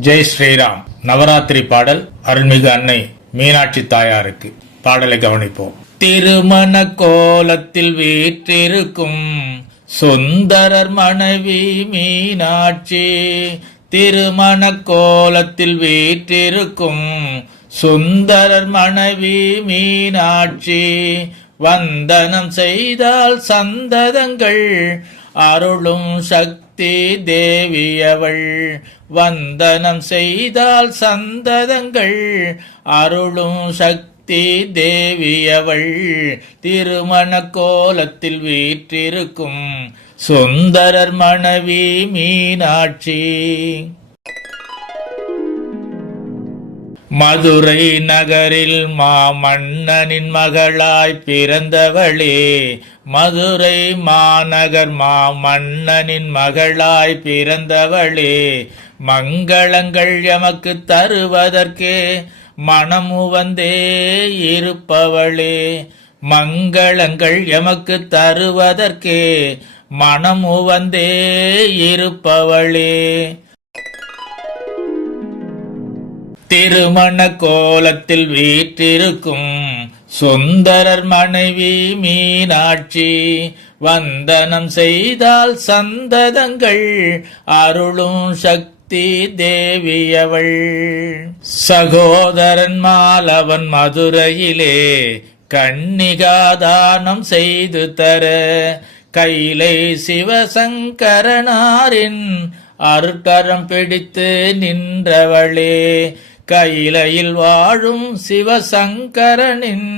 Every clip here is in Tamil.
ஜெய் ஸ்ரீராம். நவராத்திரி பாடல் அருள்மிகு அன்னை மீனாட்சி தாயாருக்கு. பாடலை கவனிப்போம். திருமண கோலத்தில் வீற்றிருக்கும் சுந்தரர் மனைவி மீனாட்சி திருமண கோலத்தில் வீற்றிருக்கும் சுந்தரர் மனைவி மீனாட்சி வந்தனம் செய்தால் சந்ததங்கள் அருளும் சக்தி தேவியவள். வந்தனம் செய்தால் சந்ததங்கள். அருளும் சக்தி தேவியவள். திருமண கோலத்தில் வீற்றிருக்கும். சுந்தரர் மனைவி மீனாட்சி. மதுரை நகரில் மாமன்னனின் மகளாய் பிறந்தவளே. மதுரை மாநகர் மாமன்னனின் மகளாய் பிறந்தவளே. மங்களங்கள் எமக்கு தருவதற்கே மனமு வந்தே இருப்பவளே. மங்களங்கள் எமக்கு தருவதற்கே மனமு வந்தே இருப்பவளே. திருமண கோலத்தில் வீற்றிருக்கும் சுந்தரர் மனைவி மீனாட்சி வந்தனம் செய்தால் சந்ததங்கள் அருளும் சக்தி தேவியவள். சகோதரன் மாலவன் மதுரையிலே கன்னிகாதானம் செய்து தர கைலை சிவசங்கரனாரின் அருட்கரம் பிடித்து நின்றவளே. கையிலையில் வாழும் சிவசங்கரனின்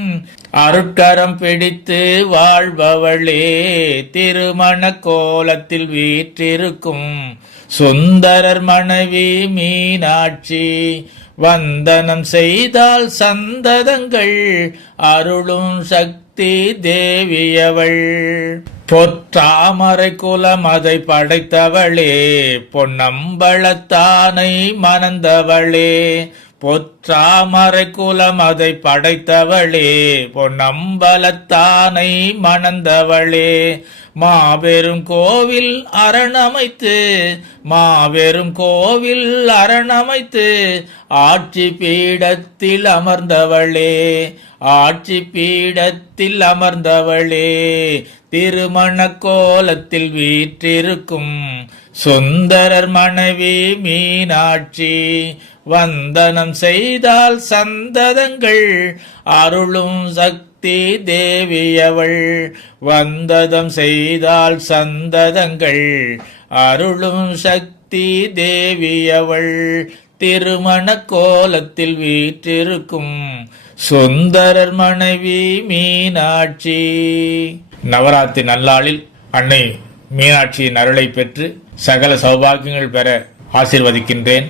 அருட்கரம் பிடித்து வாழ்பவளே திருமண கோலத்தில் வீற்றிருக்கும் சுந்தரர் மனைவி மீனாட்சி வந்தனம் செய்தால் சந்ததங்கள் அருளும் சக்தி தேவியவள். பொற்றாமரை குலம் அதை படைத்தவளே பொன்னம்பளத்தானை மணந்தவளே பொற்றாமரை குலம் அதை படைத்தவளே பொன்னம்பலத்தானை மணந்தவளே. மாபெரும் கோவில் அரணமைத்து மாபெரும் கோவில் அரணமைத்து ஆட்சி பீடத்தில் அமர்ந்தவளே ஆட்சி பீடத்தில் அமர்ந்தவளே. திருமண கோலத்தில் வீற்றிருக்கும் சுந்தரர் மனைவி மீனாட்சி வந்தனம் செய்தால் சந்ததங்கள் அருளும் சக்தி தேவியவள். வந்ததம் செய்தால் சந்ததங்கள் அருளும் சக்தி தேவியவள். திருமண கோலத்தில் வீற்றிருக்கும் சுந்தரர் மனைவி மீனாட்சி. நவராத்திரி நல்லாளில் அன்னை மீனாட்சியின் அருளை பெற்று சகல சௌபாகியங்கள் பெற ஆசிர்வதிக்கின்றேன்.